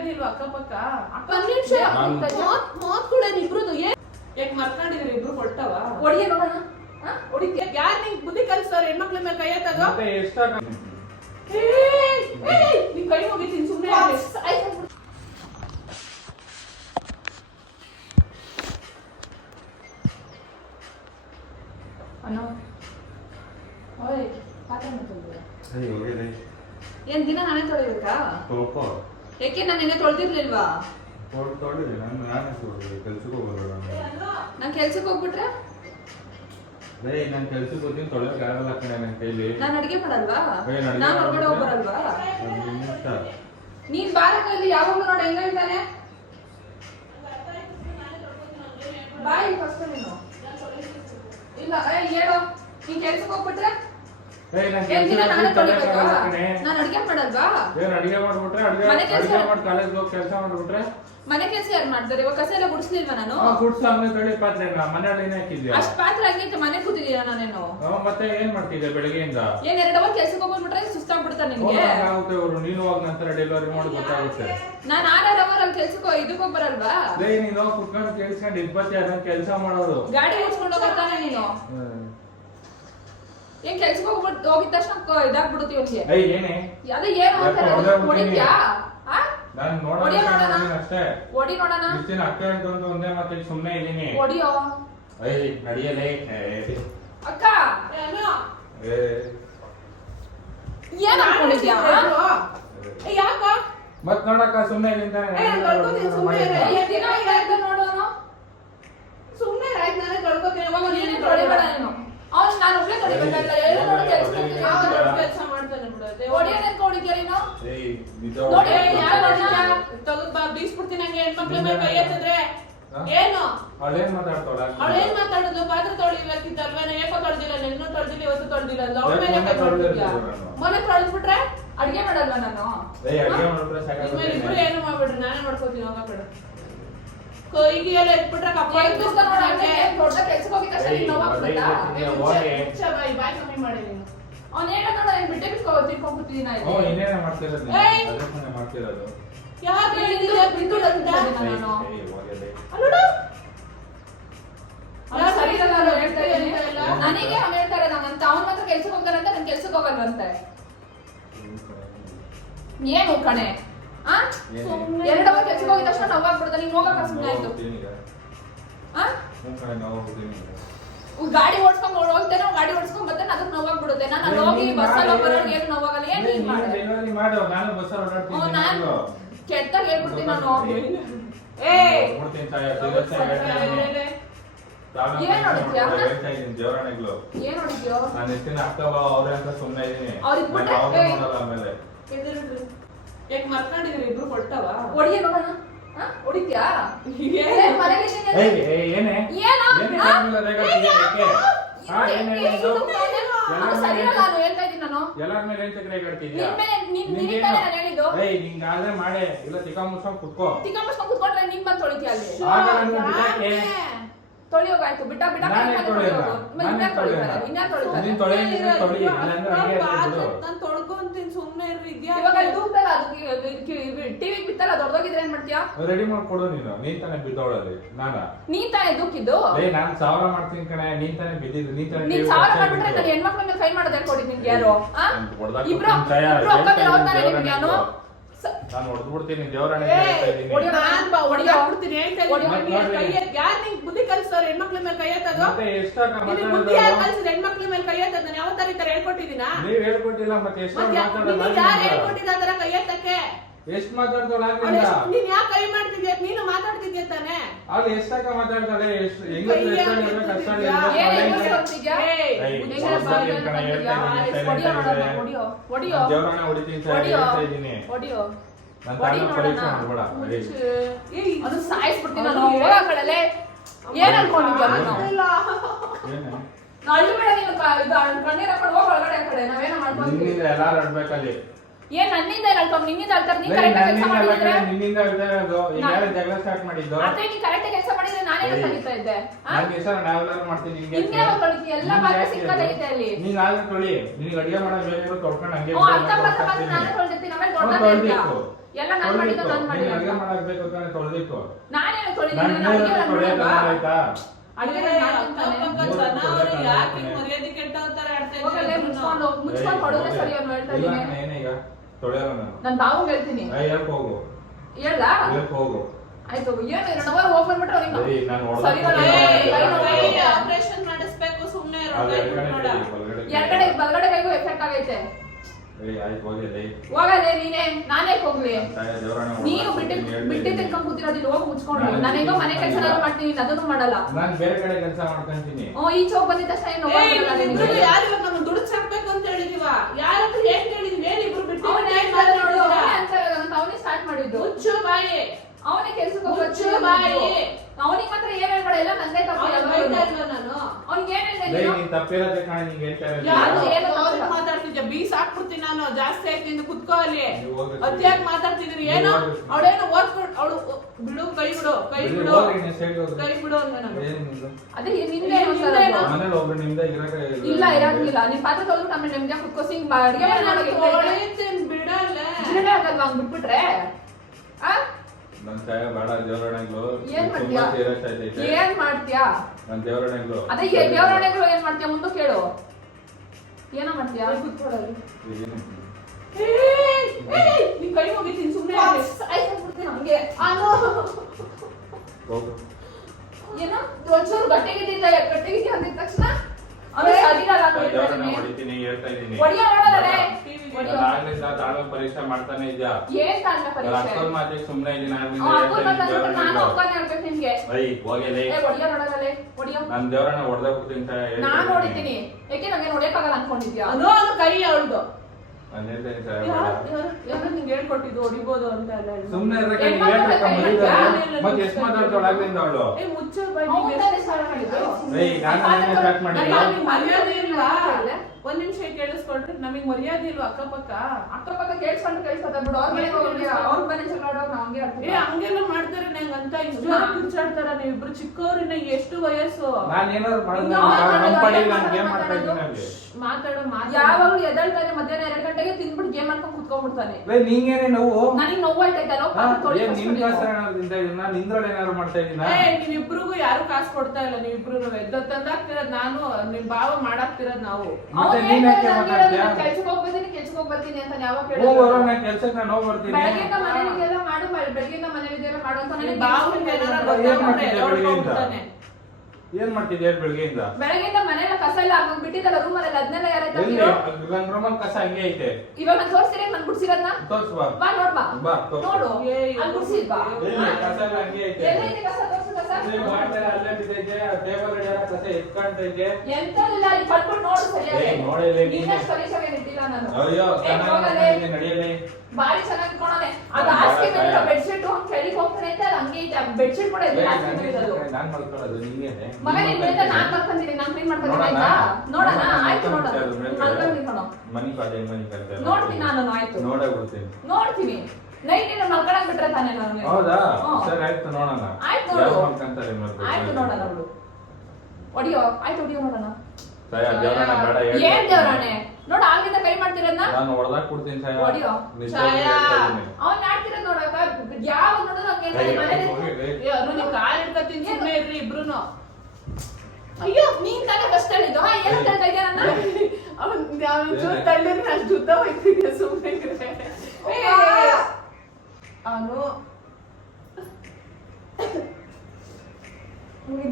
ಇದಿಲ್ವಾ ಅಕ್ಕಪಕ್ಕ ಒಂದ್ ನಿಮಿಷ ಮಾತ್ ಕೂಡ ಇಬ್ರುದು ಯಾಕೆ ಮರ್ಕೊಂಡಿದ್ರಿ ಇಬ್ರು ಕೊಟ್ಟವ ಹೊಡಿಯ ನೋಡೋಣ ಹೊಡಿಕೆ ಯಾರು ನಿಂಗೆ ಬುದ್ಧಿ ಕಲಿಸ್ತಾರೆ ಹೆಣ್ಮಕ್ಳ ಮೇಲೆ ಕೈ ಎತ್ತದು ನೀನ್ ಕೈ ಹೋಗಿದ್ದೀನಿ ಸುಮ್ಮನೆ ಅಣ್ಣೋ ಓಯ್ ಪಾತ್ರೆ ಮಾಡ್ತಿದ್ದೀರಾ ಏನ್ ದಿನ ನಾನೇ ತೊಳಿಬೇಕಾ ಯಾಕೆ ನಾನು ನಿನ್ನೆ ತೊಳ್ದಿರ್ಲಿಲ್ವಾ ನಾನು ಕೆಲ್ಸಕ್ಕೆ ಹೋಗ್ಬಿಟ್ರೆ ನಾನು ಕೆಲ್ಸಕ್ಕೆ ಹೋಗ್ತೀನಿ ತೊಳೆಯಕ್ಕೆ ಆಗಲ್ಲ ಕಣೆ ನನ್ನ ಕೈಲಿ ನಾನು ಅಡಿಗೆ ಮಾಡಲ್ವಾ ನಾನು ಹೊರಗಡೆ ಹೋಗ್ಬರಲ್ವಾ ನೀನ್ ಬಾರಕಲ್ಲಿ ಯಾವಾಗಲೂ ನೋಡಿ ಹೆಂಗ ಹೇಳ್ತಾನೆ ಬಾಯ್ ಫಸ್ಟ್ ನೀನು ಇಲ್ಲ ಹೇಳೋ ನೀನ್ ಕೆಲ್ಸಕ್ಕೆ ಹೋಗ್ಬಿಟ್ರೆ ನಾನು ಅಡಿಗೆ ಮಾಡಲ್ವಾ ಮನೆ ಕೆಲಸ ಯಾರು ಮಾಡ್ತಾರೆ ಇವಾಗ ಕಸ ಎಲ್ಲ ಗುಡಿಸ್ಲಿಲ್ವಾ ನಾನು ಅಷ್ಟ್ ಪಾತ್ರೆ ಆಗಿತ್ತು ಮನೆ ಕೂತಿದ್ದೀರಾ ನಾನೇನು ಮತ್ತೆ ಏನ್ ಮಾಡ್ತಿದ್ದೆ ಬೆಳಗ್ಗೆಯಿಂದ ಏನ್ 2 ಅವರ್ ಕೆಲ್ಸಕ್ಕೆ ಹೋಗ್ಬಿಟ್ರೆ ಸುಸ್ತಾಗ್ಬಿಡ್ತಾ ನಿಮ್ಗೆ ನೀನು ಹೋಗ್ ನಂತರ ಡೆಲಿವರಿ ಮಾಡಿ ಗೊತ್ತಾಗುತ್ತೆ ನಾನು 6 ಅವರ್ ಅಲ್ಲಿ ಕೆಲ್ಸಕ್ಕೆ ಇದಕ್ಕೆ ಹೋಗಿ ಬರಲ್ವಾ ನೀನು ಕುತ್ಕೊಂಡು ಕೇಳಿಸ್ಕೊಂಡು ಇಪ್ಪತ್ತು ಅದನ್ನ ಕೆಲಸ ಮಾಡೋದು ಗಾಡಿ ಓಡಿಸ್ಕೊಂಡು ಹೋಗ್ತಾನೆ ನೀನು ಏನ್ ಕೆಲ್ಸಕ್ಕೆ ಹೋಗಿದ ತಕ್ಷಣ ಇದಾಗ್ಬಿಡುತ್ತೆ ಇವನಿಗೆ ಏನೇ ಅದೇ ಏನು ಹೊಡಿತ್ಯಾ ಅಷ್ಟೇ ಹೊಡಿ ನೋಡೋಣ ಅಕ್ಕ ಅಂತ ಒಂದೇ ಮತ್ತೆ ಸುಮ್ನೆ ಇದೀನಿ ಹೊಡಿಯೋ ನಡಿಯಲೇ ಅಕ್ಕ ಏನ್ ಅನ್ಕೊಂಡಿದ್ಯಾ ಯಾಕ ಮತ್ ನೋಡಕ್ಕ ಸುಮ್ನೆ ನೋಡೋಣ ಸುಮ್ನೆ ಆಯ್ತು ನಾನೇ ತೊಳ್ಕೊತೀನಿ ತೊಳಿಬೇಡ ನೀನು ಅವ್ನು ನಾನು ಒಬ್ಳೆ ತೊಳಿಬೇಕಲ್ಲ ಎಲ್ಲ ನೋಡಿ ಕೆಲಸ ಮಾಡ್ತಾನೆ ಬಿಡೋದೆ ಹೊಡಿಯೋದಕ್ಕೆ ಹೊಡಿತೀಯ ನೀನು ನೋಡಿ ತೆಗೆದು ಬೀಸ್ಬಿಡ್ತೀನಿ ಹಂಗೆ ಹೆಣ್ಮಕ್ಳ ಮೇಲೆ ಕೈ ಎತ್ತಿದ್ರೆ ಏನು ಅವಳೇನ್ ಮಾತಾಡ್ತಾಳ ಅವಳೇನ್ ಮಾತಾಡೋದು ಪಾತ್ರೆ ತೊಳಿಬೇಕಿತ್ತಲ್ವಾ ಏಕೋ ತೊಳ್ದಿಲ್ಲ ನಿನ್ನೂ ತೊಳ್ದಿಲ್ಲ ಇವತ್ತು ತೊಳ್ದಿಲ್ಲ ಅಂತ ಅವಳ ಮೇಲೆ ಕೈ ತೊಳ್ದಿದ್ಯಾ ಮೊನ್ನೆ ತೊಳೆದ್ಬಿಟ್ರೆ ಅಡ್ಗೆ ಮಾಡಲ್ವಾ ನಾನು ಇಬ್ರು ಏನು ಮಾಡ್ಬಿಡ್ರಿ ನಾನೇ ಮಾಡ್ಕೋತೀನಿ ಹೋಗಬೇಡ ಕೈಗೆ ಎಲ್ಲ ಎತ್ಬಿಟ್ರೆ ಕಪ್ಪ ದೊಡ್ಡ ಕೆಲ್ಸಕ್ಕೆ ಹೋಗಿ ಕಷ್ಟ ಬಾಯ್ ಕಮ್ಮಿ ಮಾಡಿ ನೀನು ಅವ್ನು ಹೇಳ ನೋಡ ಬಿಟ್ಟೆ ತಿಳ್ಕೊಂಡ್ಬಿಟ್ಟಿದ್ದೀನಿ ಯಾಕೆ ಬಿದ್ದು ನಾನು ನನಗೆ ಅವ್ನು ಹೇಳ್ತಾರೆ ನಂಗಂತ ಅವ್ನ ಮಾತ್ರ ಕೆಲ್ಸಕ್ಕೆ ಹೋಗ್ತಾರಂತ ನನ್ ಕೆಲ್ಸಕ್ಕೆ ಹೋಗಲ್ವಂತೆ ಏನು ಕಣೆ 2 ಅವರ್ ಕೆಲ್ಸಕ್ಕೆ ಹೋಗಿದ ತಕ್ಷಣ ನೋವಾಗ್ಬಿಡುತ್ತೆ ನೀನ್ ಹೋಗಕ್ಕ ಸುಮ್ಮನೆ ಆಯ್ತು ಗಾಡಿ ಓಡಿಸ್ಕೊಂಡ್ ಹೋಗ್ತೇನೆ ಗಾಡಿ ಓಡಿಸ್ಕೊಂಡ್ ಬರ್ತೇನೆ ಅದಕ್ಕೆ ನೋವಾಗ್ಬಿಡುತ್ತೆ ನಾನು ಅಲ್ಲಿ ಹೋಗಿ ಬಸ್ಸಲ್ಲಿ ಬರೋರ್ಗೆ ಏನು ನೋವಾಗಲ್ಲ ಏನ್ ನೀನ್ ನಾನು ಕೆಟ್ಟಾಗ ಹೇಳ್ಬಿಡ್ತೀನಿ ನಾನು ಏನ್ ನೋಡಿದ್ಯಾ ಏನ್ ನೋಡಿದ್ಯೋ ಯಾಕೆ ಮರ್ಕೊಂಡಿದ್ರಿ ಇಬ್ರು ಕೊಟ್ಟವ ಹೊಡಿಯ ನೋಡೋಣ ಹೊಡಿತ್ಯಾ ಕುತ್ಕೊಂಡ್ರೆ ನಿನ್ ಬಂದ್ ತೊಳಿತೀಯ ಅಲ್ಲಿ ತೊಳಿಯೋಗಾಯ್ತು ಬಿಟ್ಟ ತೊಳ್ಕೊಂತೀನಿ ಸುಮ್ನೆ ಟಿವಿ ಬಿತ್ತಲ್ಲ ದೊಡ್ಡೋಗಿದ್ರೆ ಏನ್ ಮಾಡ್ತೀಯಾ ರೆಡಿ ಮಾಡ್ಕೊಡು ನೀನ್ ತಾನೇ ಬಿದ್ದವಳಲ್ಲಿ ನೀನ್ ತಾನೇ ದುಃಖಿದ್ದು ನಾನ್ 1000 ಮಾಡ್ತೀನಿ ಕಣೆ ನೀನ್ ತಾನೇ ಬಿದ್ದಿದ್ದು ನೀನ್ 1000 ಮಾಡ್ಬಿಟ್ರೆ ನಾನು ಹೆಣ್ಮಕ್ಳ ಮೇಲೆ ಕೈ ಮಾಡೋದ್ ಹೇಳ್ಕೊಡಿ ನಿನ್ಗೆ ಯಾರು ಇಬ್ರು ನಿಮ್ಗೆ ಯಾರು ನಾನು ಹೊಡೆದ್ಬಿಡ್ತೀನಿ ದೇವರಾಣೆ ಯಾರು ನಿಂಗೆ ಬುದ್ಧಿ ಕಲಿಸ್ತಾರೆ ಹೆಣ್ಮಕ್ಳ ಮೇಲೆ ಕೈ ಎತ್ತದು ಬುದ್ಧಿ ಯಾರು ಕಲಿಸಿದ್ರೆ ಹೆಣ್ಮಕ್ಳ ಮೇಲೆ ಕೈ ಎತ್ತದ ನಾನು ಯಾವ ತರ ಹೇಳ್ಕೊಟ್ಟಿದ್ದೀನ ನೀವ್ ಹೇಳ್ಕೊಟ್ಟಿಲ್ಲ ಮತ್ತೆ ಯಾರು ಹೇಳ್ಕೊಟ್ಟಿದ್ದ ತರ ಕೈ ಎತ್ತಕ್ಕೆ ಎಷ್ಟು ಮಾತಾಡ್ತಾಳ ನೀನ್ ಯಾಕೆ ಕೈ ಮಾಡ್ತಿದ್ಯಾ ನೀನು ಮಾತಾಡ್ತಿದ್ಯಾ ತಾನೆ ಅಲ್ಲಿ ಎಷ್ಟಕ್ಕ ಮಾತಾಡ್ತಾಳೆ ದೇವರಾಣೆ ಹೊಡಿತೀನಿ ಸಾಯಿಸ್ಬಿಡ್ತೀನಿ ನಾನು ಹೋಗಗಳಲ್ಲೇ ಏನ್ ಅನ್ಕೊಂಡಿದ್ಯಾ ಅಳ್ಬೇಡ ನೀನು ಕಣ್ಣೀರ್ ಹಾಕೊಂಡು ಹೋಗಿ ಒಳಗಡೆ ಆ ಕಡೆ ನಾವೇನೋ ಮಾಡ್ಕೊಂಡ್ವಿ ಎಲ್ಲಾರು ಅಡ್ಬೇಕಲ್ಲಿ ಏನ್ ನನ್ನಿಂದ ಅಳ್ಕೊಂಡ್ ನಿನ್ನಿಂದ ಅಳ್ತಾರೆ ನೀನ್ ಕರೆಕ್ಟ್ ಕೆಲಸ ಮಾಡಿದ್ರೆ ನಿನ್ನಿಂದ ಅಳ್ತಾರದು ಯಾರು ಜಗಳ ಸ್ಟಾರ್ಟ್ ಮಾಡಿದ್ದು ಅದೇ ನೀನ್ ಕರೆಕ್ಟ್ ಕೆಲಸ ಮಾಡಿದ್ರೆ ನಾನೇನು ಕಲಿತಾ ಇದ್ದೆ ನಾನು ಹೆಸರು ನಾವೆಲ್ಲರೂ ಮಾಡ್ತೀನಿ ನಿಂಗೆ ನಿನ್ನೆ ಕಲಿತಿ ಎಲ್ಲ ಬಾಕಿ ಸಿಕ್ಕದೈತೆ ಅಲ್ಲಿ ನೀನ್ ಆದ್ರೆ ತೊಳಿ ನಿನಗೆ ಅಡಿಗೆ ಮಾಡೋ ಬೇರೆ ತೊಳ್ಕೊಂಡು ಹಂಗೆ ಅರ್ಥ ನಾನೇ ತೊಳ್ದಿರ್ತೀನಿ ಆಮೇಲೆ ದೊಡ್ಡದಾಗಿ ಎಲ್ಲ ನಾನ್ ಮಾಡಿದ್ದು ನಾನ್ ಅಡುಗೆ ಮಾಡಿದ್ದು ಮಾಡಬೇಕು ತಾನೆ ತೊಳೆದಿತ್ತು. ನಾನೇನು ತೊಳಿದಿಲ್ಲ ನನ್ನ ಅಡುಗೆ ತೊಳೆಯಕ್ಕೆ ಆಯ್ತಾ? ಅಡುಗೆ ಯಾಕೆ ಮರ್ಯಾದೆ ಕೆಟ್ಟವ್ರ ಆಡ್ತಾ ಹೋಗಲ್ಲೇ ಮುಚ್ಕೊಂಡು ಹೊಡೆದ್ರೆ ಸರಿ ಅನ್ನೋ ಹೇಳ್ತಾ ಇಲ್ಲ ಇದೀನಿ ಏನೇಗ ತೊಳೆಯಲ್ಲ ನಾನು. ನನ್ ಬಾವು ಹೇಳ್ತೀನಿ ಹೇಳ್ಕ ಹೋಗು. ಹೇಳ ಹೇಳ್ಕ ಹೋಗು. ಆಯ್ತು ಏನು 2 ಅವರ್ ಹೋಗಿ ಬಂದ್ಬಿಟ್ರೆ ಸರಿ ನಾನು ಸರಿ ಆಪರೇಷನ್ ಮಾಡಿಸ್ಬೇಕು ಸುಮ್ನೆ ಎರಗಡೆ ಬಲಗಡೆ ಕೈಗೂ ಎಫೆಕ್ಟ್ ಆಗೈತೆ. ಆಯ್ತು ಹೋಗಿಲ್ಲ. ಹೋಗಲ್ಲೇ ನೀನೇ ನಾನೇ ಹೋಗ್ಲಿ. ದೇವರಣ್ಣ ನೀನು ಬಿಟ್ಟಿ ತಿನ್ಕೊಂಡ್ ಕೂತಿರೋದಿಲ್ಲ ಹೋಗಿ ಮುಚ್ಕೊಂಡು. ನಾನು ಹೆಂಗೋ ಮನೆ ಕೆಲಸ ಮಾಡ್ತೀನಿ ಅದನ್ನು ಮಾಡಲ್ಲ. ನಾನು ಬೇರೆ ಕಡೆ ಕೆಲಸ ಮಾಡ್ಕೊಂತೀನಿ. ಈಚೆ ಹೋಗಿ ಬಂದಿದ್ದ ತಕ್ಷಣ ಏನು ಯಾರು ಇವಾಗ ನಮ್ಮ ದುಡ್ಡು ಸಾಕ್ಬೇಕು ಅಂತ ಹೇಳಿದೀವ ಯಾರತ್ರ ಏನ್ ಕೇಳಿದ್ವಿ ಹೇಳಿ ಇಬ್ರು ಬಿಟ್ಟು ಅವನೇ ಸ್ಟಾರ್ಟ್ ಮಾಡಿದ್ದು. ಮುಚ್ಚು ಬಾಯಿ ಅವನೇ ಕೆಲ್ಸಕ್ಕೆ ಮುಚ್ಚು ಬಾಯಿ ಅವನಿಗೆ ಮಾತ್ರ ಏನ್ ಹೇಳ್ಬೇಡ ಎಲ್ಲ ನಂದೇ ತಪ್ಪು. ನಾನು ಅವ್ನಿಗೆ ಏನ್ ಲೇ, ಹೇಳಿದೆ ನೀನ್ ತಪ್ಪಿರೋದೇ ಕಾರಣ ನಿಂಗೆ ಹೇಳ್ತಾ ಇರೋದು. ಯಾರು ಏನು ಅವ್ರಿಗೆ ಮಾತಾಡ್ತಿದ್ದೆ ಬೀಸ್ ಹಾಕ್ಬಿಡ್ತೀನಿ ನಾನು ಜಾಸ್ತಿ ಆಯ್ತು ಕುತ್ಕೋ ಅಲ್ಲಿ ನೀವು ಹೋಗಿ. ಅತಿಯಾಗಿ ಮಾತಾಡ್ತಿದ್ರಿ ಏನೋ ಅವಳೇನೋ ಓದ್ಕೊಂಡು ಅವಳು ಬಿಡು ಕೈ ಬಿಡು ಕೈ ಬಿಡು, ಬಿಡು ಹೋಗ್ರಿ, ನೀನ್ side ಹೋಗ್ರಿ. ಕೈ ಬಿಡು ಅಂದೆ ನಾನು ಏನ್ ನಿಮ್ದು? ಅದೇ ನಿಂದೆ ಮನೇಲಿ ಒಬ್ರು ನಿಮ್ದ ಇರಕ್ಕೆ ಇಲ್ಲ ಇರಂಗಿಲ್ಲ ನೀನ್ ಪಾತ್ರ ತೊಳ್ದು ಆಮೇಲೆ ನಿಮ್ಗೆ ಕುತ್ಕೋ ಸಿಂಗ್ ಅಡಿಗೆ ತೊಳಿತೀನಿ ಬಿಡಲ್ಲ ಜಿರಳೆ ಆಗಲ್ವಾ ಹಂಗ್ ಬಿಟ್ಬಿಟ್ರೆ ಆ ನನ್ ಕೈ ಬೇಡ ದೇವರಣೆಗಳು ಏನ್ ಮಾಡ್ತೀಯಾ ತುಂಬಾ serious ಆಯ್ತೈತೆ. ಏನ್ ಮಾಡ್ತೀಯಾ ನನ್ ದೇವರಣೆಗಳು ಅದೇ ದೇವರಾಣೆಗಳು ಏನ್ ಮಾಡ್ತೀಯಾ ಮುಂದೆ ಕೇಳು ಏನೋ ಮಾಡ್ತೀಯಾ ಕುತ್ಕೊಳ್ಳೋದು ಏನು? ನಿನ್ ಕೈ ಹೋಗಿದ್ದೀನಿ ಸುಮ್ನೆ ಹಂಗೆ ಹೋಗು. ಏನೋ ಒಂಚೂರು ಗಟ್ಟಿಗಿದ್ದ ಅಂದಿದ ತಕ್ಷಣ ಆಮೇಲೆ ಸರಿಗಲ್ಲ ಅಂತ ದೇವರನ್ನ ಹೇಳ್ತೀನಿ. ಹೊಡಿತೀನಿ ಹೇಳ್ತಾ ಇದೀನಿ. ಹೊಡಿಯೋ ನೋಡೋದಲ್ಲೇ ನಾನು ಆಗ್ಲಿಂದ ತಾಳ್ಮೆ ಪರೀಕ್ಷೆ ಮಾಡ್ತಾನೆ ಇದ್ಯಾ. ಏನ್ ತಾಳ್ಮೆ ಪರೀಕ್ಷೆ ಅಕ್ಕನ ಮಾತಿಗೆ ಸುಮ್ನೆ ಇದೀನಿ ಆಗ್ಲಿಂದ ಅಕ್ಕನ ಹೇಳ್ತಾ ಮಾತು ಇದೀನಿ ನಾನು ದೇವರನ್ನ. ಅಕ್ಕನೇ ಹೇಳ್ಬೇಕು ನಿಮ್ಗೆ ಹೋಗಲೇ ಹೊಡಿಯೋ ನೋಡೋದಲ್ಲೇ ಹೊಡಿಯೋ ನಾನ್ ದೇವರನ್ನ ಹೊಡೆದ ಕೂತೀನಿ ನಾನ್ ನೋಡಿದ್ದೀನಿ ಯಾಕೆ ನಂಗೆ ನೋಡಕ್ಕಾಗಲ್ಲ ಅನ್ಕೊಂಡಿದ್ಯಾ ಅನ್ನೋ ಅದು ಕೈ ಅವಳ್ದು ನಾನು ಹೇಳ್ತೇನೆ ಸರ್ ಯಾರು ನಿಂಗೆ ಹೇಳ್ಕೊಟ್ಟಿದ್ದು ಹೊಡಿಬೋದು ಅಂತ ಎಲ್ಲ ಹೇಳಿ. ಸುಮ್ನೆ ಇರಕ್ಕೆ ನೀನ್ ಹೇಳ್ಬೇಕ ಮರಿದಾರೆ ಮತ್ತೆ ಎಷ್ಟು ಮಾತಾಡ್ತಾಳ ಆಗ್ಲಿಂದ ಅವಳು. ಏ ಮುಚ್ಚು ಬಾಯಿ ಅವನೇ ಸ್ಟಾರ್ಟ್ ಮಾಡಿದ್ದು ನಾನು ಸ್ಟಾರ್ಟ್ ಮಾಡಿಲ್ಲ. ನಮಗೆ ಮರ್ಯಾದೆ ಇಲ್ವಾ ಒಂದ್ ನಿಮಿಷ ಕೇಳಿಸ್ಕೊಳ್ರಿ ನಮಗ್ ಮರ್ಯಾದೆ ಇಲ್ವಾ ಅಕ್ಕಪಕ್ಕ ಅಕ್ಕಪಕ್ಕ ಕೇಳಿಸ್ಕೊತ ಬಿಡು ಅವ್ರ ಮನೆಗೆ ಹೋಗಿ ಅವ್ರ ಮನೆ ಜಗಳ ಆಡೋರು ನಾವು ಹಂಗೆ ಆಡ್ತೀವಿ. ಹಂಗೆಲ್ಲ ಮಾಡ್ತಾರೆ ನಂಗೆ ಅಂತ ಇಷ್ಟು ಕಿರ್ಚಾಡ್ತಾರ ನೀವಿಬ್ರು ಚಿಕ್ಕವ್ರಿನ ಎಷ್ಟು ವಯಸ್ಸು ನಾನು ಏನಾದ್ರು ಮಾಡಿದ್ರೆ ನಮ್ಮ ಪಡಿ ನಾನು ಗೇಮ್ ಮಾಡ್ತಾ ಇದ್ದೀನಿ ಅಲ್ಲಿ. ಮಾತಾಡೋ ಯಾವಾಗ್ಲೂ ಎದಳ್ತಾನೆ ಮಧ್ಯಾಹ್ನ 2 ಗಂಟೆಗೆ ತಿಂದ್ಬಿಟ್ಟು ಗೇಮ್ ಮಾಡ್ಕೊಂಡು ಕುತ್ಕೊಂಡ್ಬಿಡ್ತಾನೆ. ನಿಂಗೇನೆ ನೋವು ನನಗೆ ನೋವು ಆಯ್ತಾಯ್ತಲ್ಲ ಏನ್ ನಿನ್ ಕಾಸು ಏನಾದ್ರು ತಿಂತಾ ಇದೀನ ನಿಂದ್ರಲ್ಲಿ ಏನಾದ್ರು ಮಾಡ್ತಾ ಇದೀನ. ನೀವಿಬ್ರಿಗೂ ಯಾರು ಕಾಸು ಕೊಡ್ತಾ ಇಲ್ಲ ನೀವಿಬ್ರು ತಂದಾಕ್ತಿರೋದ್ ನಾನು ನಿಮ್ ಭಾವ ಮಾಡಾಕ್ತಿರೋದ್ ನಾವು ಮತ್ತೆ ನೀನ್ ಯಾಕೆ ಮಾತಾಡ್ತೀಯ? ಕೆಲ್ಸಕ್ಕೆ ಹೋಗಿ ಬರ್ತೀನಿ ಅಂತ ಯಾವಾಗ ಹೋಗೋರು ನಾನು ಕೆಲ್ಸಕ್ಕೆ ನಾನು ಹೋಗಿ ಬರ್ತೀನಿ. ಬೆಳಗ್ಗೆಯಿಂದ ಮನೇಲಿಗೆಲ್ಲ ಮಾಡು ಬೆಳಗ್ಗೆಯಿಂದ ಮನೇಲಿದೆಲ್ಲ ಮಾಡು ಅಂತ ನನಗೆ ಭಾವ ಏನ್ ಮಾಡ್ತಿದ್ದೆ ಬೆಳಿಗ್ಗೆಯಿಂದ? ಏನ್ ಮಾಡ್ತಿದ್ದೆ ಹೇಳಿ ಬೆಳಿಗ್ಗೆಯಿಂದ? ಬೆಳಗ್ಗೆಯಿಂದ ಮನೆಯಲ್ಲ ಕಸ ಎಲ್ಲ ಆಗೋಗ್ ಬಿಟ್ಟಿದ್ದಲ್ಲ ರೂಮಲ್ಲಿ ಅದನ್ನೆಲ್ಲ ಯಾರ ಎಲ್ಲಿ ನನ್ ರೂಮಲ್ಲಿ ಕಸ ಹಂಗೆ ಐತೆ. ಇವಾಗ ನಾನು ತೋರಿಸ್ತೀನಿ ನಾನು ಗುಡ್ಸಿರೋದ್ನ ತೋರ್ಸು ಬಾ. ಬಾ ನೋಡ್ ಬಾ ಬಾ ತೋರ್ಸು. ನೋಡು ಅಲ್ಲಿ ಗುಡ್ಸಿದ್ವಾ ಎಲ್ಲಿ ಕಸ ಎಲ್ಲ ಹಂಗೆ ಐತೆ. ಎಲ್ಲೈತೆ ಕಸ ತೋರ್ಸು ಕಸ ಇಲ್ಲಿ ಬಾಟ್ಲ್ ಅಲ್ಲೇ ಬಿದ್ದೈತೆ ಟೇಬಲ್ ಹಿಡಿಯಲ್ಲ ಕಸ ಎತ್ಕೊಂತೈತೆ. ಎಂತಲ್ಲ ಇಲ್ಲಿ ಕಟ್ಬಿಟ್ಟು ನೋಡು ಸರಿಯಾಗಿ ಏಯ್ ನೋಡಿಲ್ಲ ನೀನೆ. ಇನ್ನಷ್ಟು ಪರೀಕ್ಷೆ ಇಟ್ಟಿಲ್ಲ ನಾನು ಅಯ್ಯೋ ಚೆನ್ನಾಗಿ ನಡೆಯಲಿ. ಬಾರಿ ಚೆನ್ನಾಗಿ ಇಟ್ಕೊಂಡಾನೆ ಅದು ಹಾಸಿಗೆ ಮೇಲೆ ಬೆಡ್ಶೀಟ್ ಹೋಗಿ ಕೆಳಗೆ ಹೋಗ್ತಾನೆ ಅಂತ ಅದು ಹಂಗೆ ಐತೆ ಬೆಡ್ಶೀಟ್ ಕೂಡ ಇದೆ ಹಾಸಿಗೆ ಮೇಲೆ ಇರೋದು ನಾನ್ ಮಲ್ಕೊಳ್ಳೋದು ನಿಂಗೇನೆ. ಮಗ ನಿನ್ ಮೇಲೆ ನಾನ್ ಬರ್ಕೊಂತೀನಿ ನಾನು ಕ್ಲೀನ್ ಮಾಡ್ತೀನಿ ಆಯ್ತಾ ನೋಡೋಣ ಆಯ್ತು ನೋಡೋಣ ಮಲ್ಕೊಂಡು ನಿಂತ್ಕೊಳ್ಳೋ ಮನಿ ಕಾದೆ ಮನಿ ಕರ್ತೆ ನೋಡ್ತೀನಿ ನಾನು ಆಯ್ತು ನೋಡೇ ಬಿಡ್ತೀನಿ. ನೋಡ್ತೀನಿ ನೈಟ್ ನೀನು ಮಲ್ಕೊಳಕ್ ಬಿಟ್ರೆ ತಾನೇ ನಾನು ಹೌದಾ ಸರಿ ಆಯ್ತು ನೋಡೋಣ. ಆಯ್ತು ಯಾರು ನೋಡು ಮಲ್ಕೊಂತಾರೆ ಆಯ್ತು ನೋಡೋಣ ಬಿಡು ಹೊಡಿಯೋ ಆಯ್ತು ಹೊಡಿಯೋ ನೋಡೋಣ ಸರಿ ದೇವರಣ್ಣ ಬೇಡ ಹೇಳಿ. ಏನ್ ದೇವರಾಣೆ ನೋಡು ಆಗಿಂದ ಕೈ ಮಾಡ್ತಿರೋದ್ನ ನಾನು ಹೊಡೆದಾಕ್ ಕೊಡ್ತೀನಿ ಸಾಯ. ಹೊಡಿಯೋ ಅವ್ನ್ ಆಡ್ತಿರೋದ್ ನೋಡಕ್ಕ ಯಾವ ನೋಡಿದ್ರು ನಮ್ಗೆ ಮನೇಲಿ ಅರು ನೀವ್ ಕಾಲ್ ಹಿಡ್ಕತೀನಿ ಸುಮ್ಮನೆ ಇರ್ರಿ ಇಬ್ರುನು ಅಯ್ಯೋ ನೀನ್ ತಾನೇ ಫಸ್ಟ್ ಹೇಳಿದ್ದು ಏನ್ ಹೇಳ್ತಾ ಇದ್ಯಾ ನನ್ನ ಅವನ್ ಚೂರ್ ತಳ್ಳಿದ್ರೆ ಅಷ್ಟು ಉದ್ದ ಹೋಯ್ತಿದ್ಯಾ ಸುಮ್ಮನೆ ಅವನು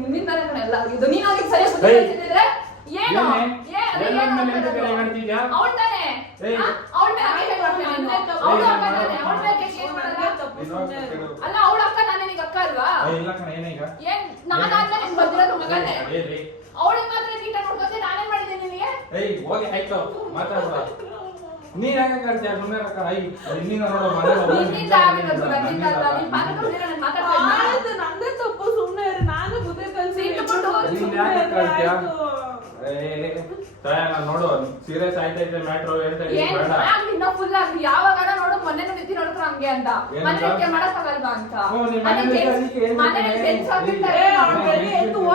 ನಿನ್ನಿಂದಾನೆ ಕಣೆ ಎಲ್ಲ ಇದು ನೀನ್ ಹೋಗಿ ಸರಿಯಾಗಿ ಬುದ್ಧಿ ಹೇಳ್ತಿದ್ರೆ ಏನು ಅವಳ ತಾನೆ ಅವಳ ಮೇಲೆ ಹಾಗೆ ಹೇಳ್ಕೊಡ್ತೀನಿ ನೀನು ಅವಳ ಅಕ್ಕ ತಾನೆ ಅವಳ ಮೇಲೆ ಏನ್ ಮಾಡಲ್ಲ ಅಲ್ಲ ಅವಳ ಅಕ್ಕ ನಾನೇ ನಿಂಗೆ ಅಕ್ಕ ಅಲ್ವಾ ಏನ್ ನಾನಾದ್ಮೇಲೆ ನಿನ್ ಬಂದಿರೋದು ಮಗನೇ ಅವಳಿಗೆ ಮಾತ್ರ ನೀಟಾಗಿ ನೋಡ್ಕೊತೀನಿ ನಾನೇನ್ ಮಾಡಿದ್ದೀನಿ ನಿನಗೆ ನೀನ್ ಯಾಕೆ ಕರ್ತೀಯ ಸುಮ್ಮನೆ ನಿನ್ನ ನೋಡೋ ನಿನ್ನಿಂದ ಆಗಿರೋದು ನನ್ನಿಂದ ಅಲ್ಲ ನೀನ್ ಪಾಠ ಕೊಡ್ತೀರ ನಾನು ಮಾತಾಡ್ತಾ ಇದ್ದೀನಿ ಆಯ್ತು ನಂದೇ ತಪ್ಪು ಸುಮ್ಮನೆ ಇರಿ ನಾನು ಬುದ್ಧಿ ಕಲ್ಸಿ ಇಟ್ಬಿಟ್ಟು ನೀನ್ ಯಾಕೆ ಕರ್ತೀಯ ನೋಡು ಸೀರಿಯಸ್ ಆಯ್ತೈತೆ ಮ್ಯಾಟ್ರು ಹೇಳ್ತಾ ಇದ್ದೀನಿ ಏನ್ ಬೇಡ. ಆಗ್ಲಿಲ್ಲ ಫುಲ್ ಆಗ್ಲಿ ಯಾವಾಗಾರ ನೋಡು ಮೊನ್ನೆ ನಿಂತಿ ನೋಡ್ತಾರ ಹಂಗೆ ಅಂತ ಏನಂತ? ಮನೆಗೆ ಮಾಡಕ್ಕಾಗಲ್ವಾ ಅಂತ ನೀನ್ ಮನೇಲಿ ಅದಕ್ಕೆ ಏನ್ ಮನೇಲಿ ಕೆಲ್ಸ ಆಗ್ಬಿಡ್ತಾರೆ.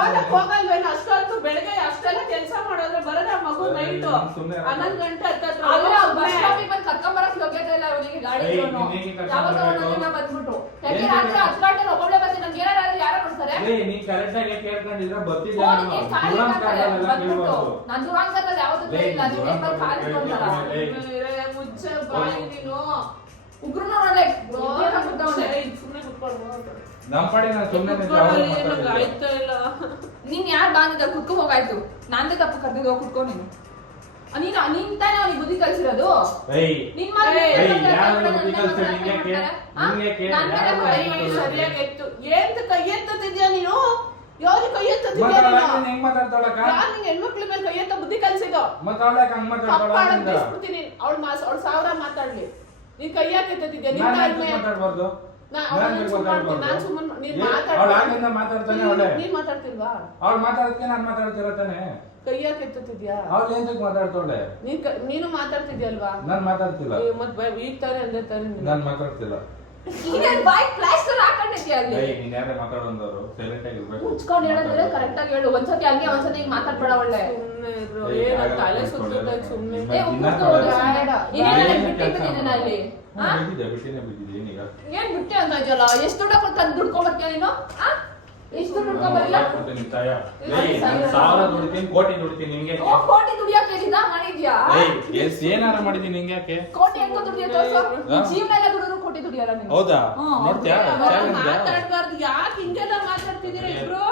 ಓದಕ್ ಹೋಗಲ್ವೇನು ಅಷ್ಟೊತ್ತು ಬೆಳಗ್ಗೆ ಅಷ್ಟೆಲ್ಲ ಕೆಲಸ ಮಾಡೋದ್ರೆ ಬರೋದ ಮಗು ನೈಟು ಸುಮ್ನೆ 11 ಗಂಟೆ ಹತ್ತತ್ರ ಅಲ್ಲ ಬಸ್ ಸ್ಟಾಪಿಗೆ ಬಂದು ಕರ್ಕೊಂಡ್ ಬರಕ್ ಯೋಗ್ಯತೆ ಇಲ್ಲ ಅವನಿಗೆ ಗಾಡಿ ಇರೋನು. ಯಾವಾಗ ಅವನನ್ನ ಬಂದ್ಬಿಟ್ಟು ಯಾಕೆ ರಾತ್ರಿ 10 ಗಂಟೆ ಒಬ್ಬಳೆ ಬಂದು ನಂಗೆ ಏನಾದ್ರು ಯಾರು ನೋಡ್ತಾರೆ? ನೀ ಕರೆಕ್ಟ್ ಆಗಿ ಕೇಳ್ಕೊಂಡಿದ್ರೆ ಬರ್ತಿದ್ದೆ ಫೋನ್ ನಾನು. ಖಾಲಿ ದುರಾಂಕಾರದಲ್ಲ ಬಂದ್ಬಿಟ್ಟು ಕೇಳ್ಬಾರ್ದು. ನಾನು ದುರಾಂಕಾರದಲ್ಲಿ ಯಾವತ್ತೂ ಕೇಳಿಲ್ಲ. ನೀವೇನ್ ಬಂದು ಖಾಲಿ ಇಟ್ಕೊಂತಾರ? ಮುಚ್ಚ ಬಾಯಿ ನೀನು. ಉಗ್ರನು ನೋಡ್ಲೆ ಸುಮ್ಮನೆ ಕುತ್ಕೊಂಡು ನಮ್ ಪಾಡಿ ನಾನು ಸುಮ್ಮನೆ ಕುತ್ಕೊಳ್ಳಿ ಆಯ್ತಾ ಇಲ್ಲ. ನೀನ್ ಯಾರು ಬಾಂದಿದ್ದ ಕುತ್ಕೊ ಹೋಗಾಯ್ತು. ನಾನೇ ತಪ್ಪು ಕರ್ದಿದ್ದು ಹೋಗಿ ಕುತ್ಕೊ ನೀನು. ನೀನ್ ತಾನೇ ಅವ್ನಿಗೆ ಬುದ್ಧಿ ಕಲ್ಸಿರೋದು. ನಿನ್ ಸರಿಯಾಗಿ ಎತ್ತು ಏನ್ ಕೈ ಎತ್ತಿದ್ಯಾ ನೀನು? ಯಾವ್ದು ಕೈ ಎತ್ತಿದ್ಯಾ ಹೆಂಗ್ ಮಾತಾಡ್ತಾಳಕ್ಕ? ಯಾರು ನಿಂಗೆ ಹೆಣ್ಮಕ್ಳ ಮೇಲೆ ಕೈ ಎತ್ತ ಬುದ್ಧಿ ಕಲ್ಸಿದ್ದು? ಬಿಡ್ತೀನಿ ಅವಳು 1000 ಮಾತಾಡ್ಲಿ. ನೀನ್ ಕೈ ಯಾಕೆ ಎತ್ತಿದ್ಯಾ? ಮಾತಾಡ್ಬಾರ್ದು. ನಾನ್ ಸುಮ್ಮನೆ ನೀನ್ ಮಾತಾಡ್ತಿಲ್ವಾ? ಅವ್ಳು ಮಾತಾಡಕ್ಕೆ ನಾನ್ ಮಾತಾಡ್ತಿರೋ ತಾನೆ. ಕೈ ಯಾಕೆ ಎತ್ತಿದ್ಯಾ? ಅವ್ಳು ಎಂತಕ್ ಮಾತಾಡ್ತಾಳೆ? ನೀನು ಮಾತಾಡ್ತಿದ್ಯಲ್ವಾ? ನಾನ್ ಮಾತಾಡ್ತಿಲ್ಲ. ಮತ್ ಈಗ ತಾನೆ ಅಂದೆ ತಾನೆ ನಾನ್ ಮಾತಾಡ್ತಿಲ್ಲ. ಬಾಯ್ ಪ್ಲಾಸ್ಟರ್ ಹಾಕೊಂಡಿದ್ಯಾ ಅಲ್ಲಿ? ನೀನ್ ಯಾರೇ ಮಾತಾಡೋಂದವ್ರು ಸೈಲೆಂಟ್ ಆಗಿ ಇರ್ಬೇಕು. ಮುಚ್ಕೊಂಡು ಹೇಳಿದ್ರೆ ಕರೆಕ್ಟ್ ಆಗಿ ಹೇಳು. ಒಂದ್ಸತಿ ಹಂಗೆ ಒಂದ್ಸತಿ ಹಿಂಗ್ ಮಾತಾಡ್ಬೇಡ. ಒಳ್ಳೆ ತಲೆ ಸುತ್ತ ಸುಮ್ಮನೆ ಅಲ್ಲಿ ಬಿಟ್ಟಿದ್ದೆ ಏನೀಗ ಏನ್ ಬಿಟ್ಟೆ ಅಂತ ಇದೆಯಲ್ಲ? ಎಷ್ಟು ದುಡ್ಡು ತಂದು ದುಡ್ಕೊಂಡ್ಬರ್ತೀಯ ನೀನು? ಎಷ್ಟು ದುಡ್ಡು ದುಡ್ಕೊಂಡ್ಬರಲ್ಲ? ಕೋಟಿ ದುಡ್ತೀನಿ ನಿಮ್ಗೆ. ಕೋಟಿ ದುಡಿಯಕ್ಕೆ ಮಾಡಿದ್ಯಾ? ಏನಾರ ಮಾಡಿದೀನಿ ನಿಂಗೆ ಯಾಕೆ? ಕೋಟಿ ಹೆಂಗೋ ದುಡಿಯ ಜೀವನ ಎಲ್ಲ ದುಡಿದ್ರು ಕೋಟಿ ದುಡಿಯಲ್ಲ ನೀನು. ಹೌದಾ? ನೋಡ್ತೀಯಾ? ಮಾತಾಡ್ಬಾರ್ದು. ಯಾಕೆ ಹಿಂಗೆಲ್ಲ ಮಾತಾಡ್ತಿದ್ದೀರಾ ಇಬ್ರು?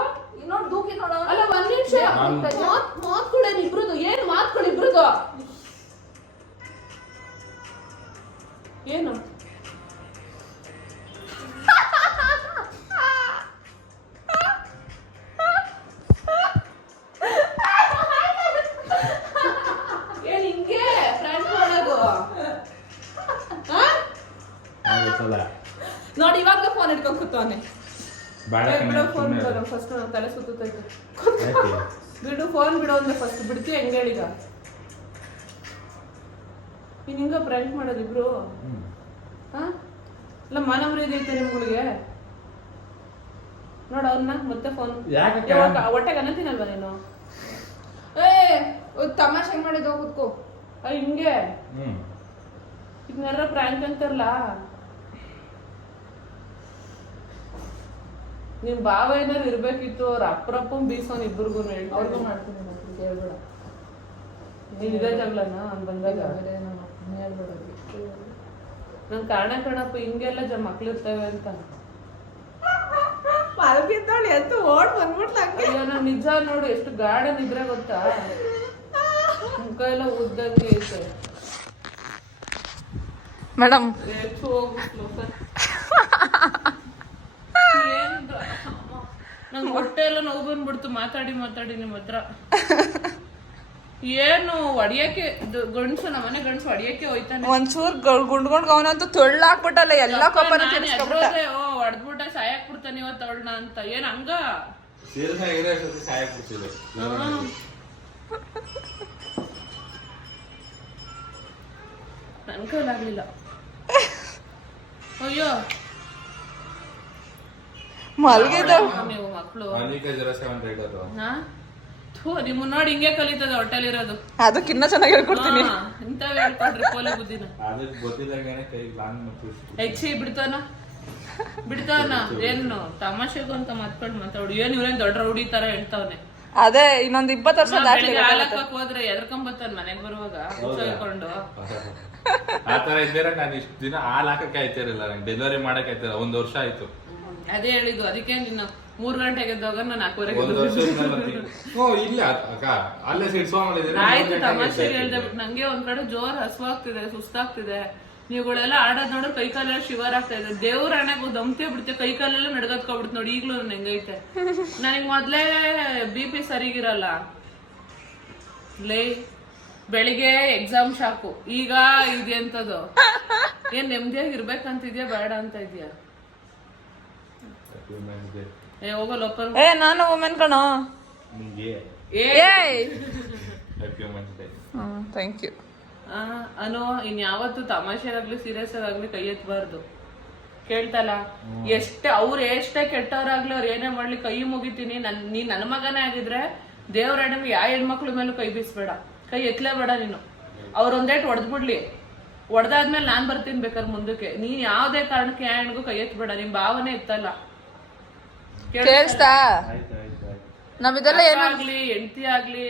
ಇನ್ನೊಂದು ದೂಕಿ ನೋಡೋ. ಅಲ್ಲ ಒಂದ್ ನಿಮಿಷ ಮಾತ್ಕೊಡೇನು ಇಬ್ರದು? ಏನ್ ಮಾತ್ಕೊಡಿ ಇಬ್ರದು? ಏನು ಏನ್ ಹಿಂಗೆ ಫ್ರೆಂಡ್ ಮಾಡೋದು? ನೋಡಿ ಇವಾಗ್ಲೂ ಫೋನ್ ಹಿಡ್ಕೊಂಡ್ ಕೂತವನೆ. ಫೋನ್ ಬಿಡೋದು ಫಸ್ಟ್. ತಲೆ ಸುತ್ತೈತೆ. ಬಿಡು ಫೋನ್ ಬಿಡೋ ಅಂದ್ರೆ ಫಸ್ಟ್. ಬಿಡ್ತೀಯ ಹೆಂಗ ಹೇಳೀಗ? ನೀನ್ ಹಿಂಗ ಫ್ರೆಂಡ್ ಮಾಡೋದು ಇಬ್ರು? ಇಲ್ಲ ಮಾನವರಿದೆ ಐತೆ ನಿಮ್ಗಳಿಗೆ? ನೋಡ ಅವ್ರನ್ನ ಮತ್ತೆ ಫೋನ್ ಹೊಟ್ಟೆಗೆ ಅನ್ನತೀನಲ್ವಾ ನೀನು? ತಮಾಷೆ ಮಾಡಿದ ಕೂತ್ಕೋ. ಹಿಂಗೆ ಇದನ್ನೆಲ್ಲ ಪ್ರ್ಯಾಂಕ್ ಅಂತಾರಲ್ಲ. ನಿಮ್ ಭಾವ ಏನಾರು ಇರ್ಬೇಕಿತ್ತು. ಅವ್ರ ಅಪ್ರಪ್ಪನ್ ಬೀಸೋನ್ ಇಬ್ಬರಿಗೂ ಅವ್ರಿಗೂ ಮಾಡ್ತೀನಿ ಹೇಳ್ಬೇಡ. ನೀನ್ ಇದೇ ಜಗಳನ ಬಂದಾಗ ನನ್ ಕಾರಣ ಕಣಪ್ಪ ಹಿಂಗೆಲ್ಲ ಮಕ್ಳು ಇರ್ತವೆ ಅಂತ. ಮಲಗಿದ್ದಾಳೆ ಅಂತ ಓಡ್ ಬಂದ್ಬಿಟ್ಲ. ಅಯ್ಯೋ ನಾನ್ ನಿಜ ನೋಡು ಎಷ್ಟು ಗಾರ್ಡನ್ ಇದ್ರೆ ಗೊತ್ತಾ? ಮುಖ ಎಲ್ಲ ಉದ್ದಂಗೆ ಐತೆ. ಮೇಡಮ್ ನಂಗೆ ಹೊಟ್ಟೆ ಎಲ್ಲ ನೋವು ಬಂದ್ಬಿಡ್ತು ಮಾತಾಡಿ ಮಾತಾಡಿ ನಿಮ್ಮ ಹತ್ರ. ಏನು ಹೊಡಿಯಕ್ಕೆ ಗಂಡ್ಸು ನಮ್ಮನೆ ಗಂಡ್ಸು ಹೊಡಿಯಕ್ಕೆ ಹೋಯ್ತಾನೆ. ಒಂಚೂರ್ ಗುಂಡ್ಗೊಂಡ್ ಅವನಂತೂ ತೊಳ್ಳಾಕ್ಬಿಟ್ಟಲ್ಲ ಎಲ್ಲ ಕೋಪನ ಹೊಡೆದ್ಬಿಟ್ಟ ಸಾಯಕ್ ಬಿಡ್ತಾನೆ ಇವತ್ತು ಅವಳನ್ನ ಅಂತ. ಏನ್ ಹಂಗ ನನ್ ಕೈಲಾಗ್ಲಿಲ್ಲ. ಅಯ್ಯೋ ಮಲ್ಗಿದ ನೀವು ಮಕ್ಳು ನಿಮ್ಮ ನೋಡಿ ಹಿಂಗೆ ಕಲಿತದ ಹೊಟ್ಟೆಲಿರೋದು. ಅದಕ್ಕಿನ್ನ ಚೆನ್ನಾಗಿ ಹೇಳ್ಕೊಡ್ತೀನಿ. ಇಂಥವ್ ಹೇಳ್ಕೊಡ್ರಿ ಪೋಲಿ ಬುದ್ಧಿನ. ಹೆಚ್ಚಿ ಬಿಡ್ತಾನ ಏನು ತಮಾಷೆಗೂ ಅಂತ ಮಾತಾಡು. ಏನ್ ಇವ್ರೇನ್ ದೊಡ್ಡ ರೌಡಿ ತರ ಹೇಳ್ತಾವನೆ. ಅದೇ ಇನ್ನೊಂದ್ 20 ವರ್ಷ ಹಾಲಕ್ಕಕ್ ಹೋದ್ರೆ ಎದ್ರಕೊಂಬತ್ತಾನ ಮನೆಗ್ ಬರುವಾಗ ಹೇಳ್ಕೊಂಡು. ಆತರ ಇದ್ದೀರ ನಾನು ಇಷ್ಟು ದಿನ ಹಾಲ್ ಹಾಕಕ್ಕೆ ಆಯ್ತಿರಲಿಲ್ಲ. ನಂಗೆ ಡೆಲಿವರಿ ಮಾಡಕ್ ಆಯ್ತಿರ 1 ವರ್ಷ ಆಯ್ತು. ಅದೇ ಹೇಳಿದ್ದು. ಅದಕ್ಕೆ ನಿನ್ನ 3 ಗಂಟೆಗೆ ಎದ್ದೋಗ ನಾನು 4:30 ಇಲ್ಲ ಅಕ್ಕ ಅಲ್ಲೇ ಆಯ್ತು ತಮಾಷೆ ಹೇಳ್ದೆ. ನಂಗೆ ಒಂದ್ ಕಡೆ ಜೋರ್ ಹಸುವಾಗ್ತಿದೆ, ಸುಸ್ತಾಗ್ತಿದೆ. ನೀವುಗಳೆಲ್ಲ ಆಡೋದ್ ನೋಡ್ರೆ ಕೈ ಕಾಲೆಲ್ಲ ಶಿವರ್ ಆಗ್ತಾ ಇದೆ. ದೇವ್ರ ಹಣೆಗೆ ದಮ್ತೇ ಬಿಡುತ್ತೆ. ಕೈ ಕಾಲೆಲ್ಲ ನಡ್ಗತ್ಕೊಬಿಡುತ್ತೆ ನೋಡಿ. ಈಗ್ಲೂ ನನ್ ಹೆಂಗೈತೆ. ನನಗ್ ಮೊದ್ಲೇ BP ಸರಿಗಿರಲ್ಲ. ಬೆಳಿಗ್ಗೆ ಎಕ್ಸಾಮ್ ಶಾಕು. ಈಗ ಇದೆಂತದು ಏನ್ ನೆಮ್ಮದಿಯಾಗಿ ಇರ್ಬೇಕಂತಿದ್ಯಾ ಬೇಡ ಅಂತ ಇದ್ಯಾ? ಹೋಗಲ್ಲಪ್ಪ. ನಾನು ವುಮೆನ್ ಕಣೋ. Thank you. ಅನು ಇನ್ಯಾವತ್ತು ತಮಾಷೆಗಾಗ್ಲಿ ಸೀರಿಯಸ್ ಆಗ್ಲಿ ಕೈ ಎತ್ತಬಾರ್ದು. ಕೇಳ್ತಲ್ಲ? ಅವ್ರು ಎಷ್ಟೇ ಕೆಟ್ಟವ್ರಾಗ್ಲಿ ಅವ್ರು ಏನೇ ಮಾಡ್ಲಿ ಕೈ ಮುಗಿತೀನಿ. ನೀನ್ ನನ್ನ ಮಗನೇ ಆಗಿದ್ರೆ ದೇವ್ರ ಹೆಣ್ಣಿಗೆ ಯಾವ ಹೆಣ್ಮಕ್ಳ ಮೇಲೂ ಕೈ ಬೀಸ್ಬೇಡ. ಕೈ ಎತ್ತಲೇಬೇಡ ನೀನು. ಅವ್ರೊಂದೇಟ್ ಹೊಡೆದ್ಬಿಡ್ಲಿ. ಹೊಡೆದಾದ್ಮೇಲೆ ನಾನ್ ಬರ್ತೀನಿ ಬೇಕಾದ್ರೆ ಮುಂದಕ್ಕೆ. ನೀನ್ ಯಾವ್ದೇ ಕಾರಣಕ್ಕೆ ಹೆಣ್ಗೂ ಕೈ ಎತ್ಬೇಡ, ನಿಮ್ ಭಾವನೆ ಇತ್ತಲ್ಲ. ಕೇಳಿಸ್ತಾ ನಾವಿದೆಲ್ಲ ಏನು ಆಗ್ಲಿ ಹೆಂಡತಿ ಆಗ್ಲಿ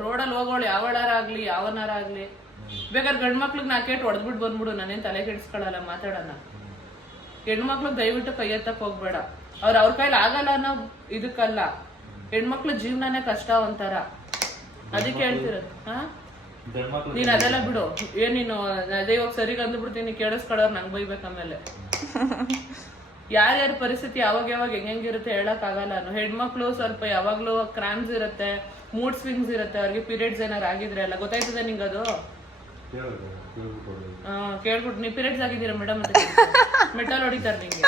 ರೋಡಲ್ಲಿ ಹೋಗೋಳು ಯಾವಳಾರ ಆಗ್ಲಿ ಯಾವನಾರ ಆಗ್ಲಿ, ಬೇಕಾದ್ರೆ ಗಂಡ್ ಮಕ್ಳಿಗೆ ನಾ ಕೇಟ್ ಹೊಡೆದ್ಬಿಟ್ಟು ಬಂದ್ಬಿಡು, ನಾನೇನ್ ತಲೆ ಕೆಡಿಸ್ಕೊಳಲ್ಲ, ಮಾತಾಡೋಣ. ಹೆಣ್ಮಕ್ಳು ದಯವಿಟ್ಟು ಕೈ ಎತ್ತಕ್ ಹೋಗ್ಬೇಡ. ಅವ್ರ ಕೈಲಿ ಆಗಲ್ಲ ಅನ್ನೋ ಇದಕ್ಕಲ್ಲ, ಹೆಣ್ಮಕ್ಳು ಜೀವನನೇ ಕಷ್ಟ ಒಂಥರ, ಅದಕ್ಕೆ ಹೇಳ್ತಿರೋದು. ನೀನ್ ಅದೆಲ್ಲ ಬಿಡು. ನೀನು ಅದೇ ಇವಾಗ ಸರಿಗೆ ಅಂದ್ಬಿಡ್ತೀನಿ, ಕೇಳಿಸ್ಕೊಳ್ಳೋರು ನಂಗೆ ಬೈಬೇಕು ಆಮೇಲೆ. ಯಾರ್ಯಾರ ಪರಿಸ್ಥಿತಿ ಯಾವಾಗ ಹೆಂಗಿರುತ್ತೆ ಹೇಳಕ್ ಆಗಲ್ಲ. ಹೆಣ್ಮಕ್ಳು ಸ್ವಲ್ಪ ಯಾವಾಗ್ಲೂ ಕ್ರಾಮ್ಸ್ ಇರುತ್ತೆ, ಮೂಡ್ ಸ್ವಿಂಗ್ಸ್ ಇರುತ್ತೆ, ಅವ್ರಿಗೆ ಪೀರಿಯಡ್ಸ್ ಏನಾರು ಆಗಿದ್ರೆ ಎಲ್ಲ ಗೊತ್ತಾಯ್ತದೆ ನಿಂಗೆ ಅದು? ಕೇಳ್ಬಿಟ್ಟು ನೀವು ಪೀರಿಯಡ್ಸ್ ಆಗಿದ್ದೀರಾ ಮೇಡಮ್ ಅಂತ ಮೆಟಲ್ ಹೊಡಿತಾರೆ ನಿಂಗೆ.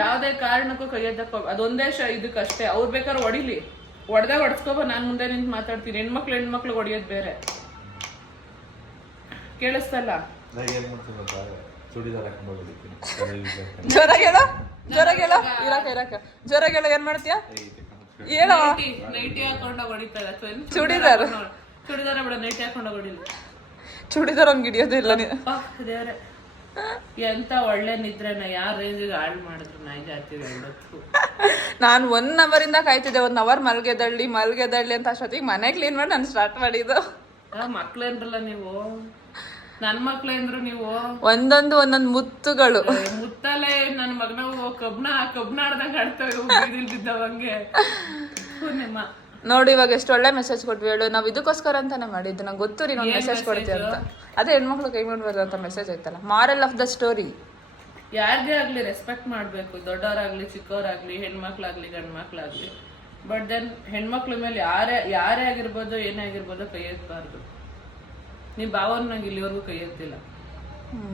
ಯಾವ್ದೇ ಕಾರಣಕ್ಕೂ ಕೈ ಎತ್ತಕ್ ಅದೊಂದೇ ಇದಕ್ಕಷ್ಟೇ. ಅವ್ರು ಬೇಕಾದ್ರೆ ಹೊಡಿಲಿ, ಹೊಡ್ಸ್ಕೋಬ, ನಾನ್ ಮುಂದೆ ನಿಂತು ಮಾತಾಡ್ತೀನಿ. ಹೆಣ್ಮಕ್ಳು ಹೊಡಿಯೋದ್ ಬೇರೆ. ಕೇಳಿಸ್ತಲ್ಲ? ಜೋರಾಗಿ ಹೇಳೋ ಏನ್ ಮಾಡ್ತೀಯ ಹೇಳೋ. ನೈಟಿ ಹಾಕೊಂಡಾಗ ಹೊಡಿತಾರೆ, ಚೂಡಿದಾರ್ ಬಿಡ, ನೈಟಿ ಹಾಕೊಂಡಾಗ ಹೊಡಿಲಿ. ಚೂಡಿದಾರ್ ಹಂಗ್ ಹಿಡಿಯೋದಿಲ್ಲ ನೀನು. ದೇವ್ರೆ, ಎಂತ ಒಳ್ಳೆ ನಿದ್ರೆನ ಯಾರ ರೇಂಜಿಗೆ ಹಾಳು ಮಾಡಿದ್ರು ನಾಯಿ ಜಾತಿ. ನಾನು 1 hour ಇಂದ ಕಾಯ್ತಿದ್ದೆ, 1 hour ಮಲ್ಗೆದಳ್ಳಿ ಅಂತ. ಅಷ್ಟೊತ್ತಿಗೆ ಮನೆ ಕ್ಲೀನ್ ಮಾಡಿ ನಾನು ಸ್ಟಾರ್ಟ್ ಮಾಡಿದ್ದು. ಮಕ್ಳೇನ್ರಲ್ಲ ನೀವು, ನನ್ ಮಕ್ಳೇಂದ್ರು ನೀವು. ಒಂದೊಂದು ಮುತ್ತುಗಳು. ಮುತ್ತಲೆ ನನ್ ಮಗನ ಕಬ್ನ ಆಡ್ದಂಗ ಆಡ್ತವೆ ಬಿದ್ದವಂಗೆ. ನೋಡಿ ಇವಾಗ ಎಷ್ಟು ಒಳ್ಳೆ ಮೆಸೇಜ್ ಕೊಟ್ವಿ ಹೇಳು. ನಾವ್ ಇದಕ್ಕೋಸ್ಕರ ಅಂತಾನೆ ಮಾಡಿದ್ದು, ನಂಗೆ ಗೊತ್ತು ನೀನು ಮೆಸೇಜ್ ಕೊಡ್ತೀಯ ಅಂತ. ಅದೇ ಹೆಣ್ಮಕ್ಳು ಕೈ ಮಾಡ್ಬಾರ್ದು ಅಂತ ಮೆಸೇಜ್ ಐತಲ್ಲ, ಮಾರಲ್ ಆಫ್ ದ ಸ್ಟೋರಿ. ಯಾರಿಗೇ ಆಗ್ಲಿ ರೆಸ್ಪೆಕ್ಟ್ ಮಾಡ್ಬೇಕು, ದೊಡ್ಡವರಾಗ್ಲಿ ಚಿಕ್ಕವರಾಗ್ಲಿ, ಹೆಣ್ಮಕ್ಳಾಗ್ಲಿ ಗಂಡ್ಮಕ್ಳಾಗ್ಲಿ. ಬಟ್ ದೆನ್ ಹೆಣ್ಮಕ್ಳ ಮೇಲೆ ಯಾರೇ ಆಗಿರ್ಬೋದು ಏನೇ ಆಗಿರ್ಬೋದು ಕೈ ಎತ್ತಬಾರ್ದು. ನೀವ್ ಭಾವನ್ ನಂಗೆ ಇಲ್ಲಿವರೆಗೂ ಕೈ ಎತ್ತಿಲ್ಲ.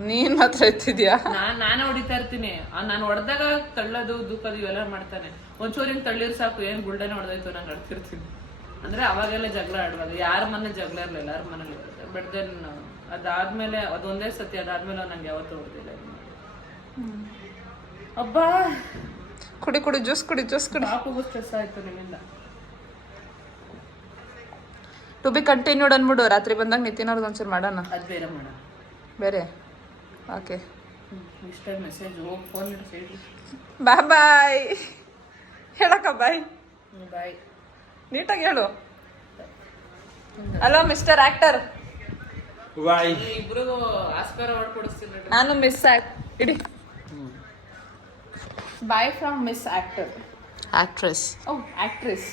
ನೀನ್ ಮಾತ್ರ ಎತ್ತಿದ್ಯಾ? ನಾನೇ ಹೊಡಿತಾ ಇರ್ತೀನಿ. ನಾನು ಹೊಡೆದಾಗ ತಳ್ಳೋದು ದುಃಖದು ಇವೆಲ್ಲ ಮಾಡ್ತಾನೆ. ಒಂಚೂರು ಹಿಂಗ್ ತಳ್ಳಿರ್ ಸಾಕು, ಏನ್ ಗುಲ್ಡನೆ ಹೊಡೆದಾಯ್ತು ನಂಗೆ ಆಡ್ತಿರ್ತೀನಿ. ಅಂದ್ರೆ ಅವಾಗೆಲ್ಲ ಜಗಳ ಆಡುವಾಗ ಯಾರ ಮನೆ ಜಗಳ ಇರಲಿಲ್ಲ, ಎಲ್ಲಾರ ಮನೇಲಿ ಇರುತ್ತೆ. ಬಟ್ ದೆನ್ ಅದಾದ್ಮೇಲೆ ಅದೊಂದೇ ಸತಿ, ಅದಾದ್ಮೇಲೆ ನಂಗೆ ಯಾವತ್ತೂ ಹೊಡೆದಿಲ್ಲ. ಅಬ್ಬಾ ಕುಡಿ ಜ್ಯೂಸ್ ಕುಡಿ. ಪಾಪಗೂ ಸ್ಟ್ರೆಸ್ ಆಯ್ತು ನಿಮ್ಮಿಂದ. ಟು ಬಿ ಕಂಟಿನ್ಯೂಡ್ ಅನ್ಬಿಡು. ರಾತ್ರಿ ಬಂದಾಗ ನಿತಿನ್ ಅವ್ರದ್ದು ಒಂಚೂರು ಮಾಡೋಣ. ಅದು ಬೇರೆ ಮಾಡೋಣ. ಬೇರೆ ಓಕೆ. ಇಷ್ಟ ಮೆಸೇಜ್ ಹೋಗಿ ಫೋನ್ ಇಟ್ಟು ಸೈಡ್ಲಿ. ಬಾಯ್ ಹೇಳಕ್ಕ ಬಾಯ್. ಬಾಯ್ ನೀಟಾಗಿ ಹೇಳು. Hello mister actor. ಇಬ್ರಿಗೂ ಆಸ್ಕಾರ ಅವಾರ್ಡ್ ಕೊಡಿಸ್ತೀನಿ. ನಾನು ಮಿಸ್ ಇಡಿ. Bye from miss actor. Actress. Actress.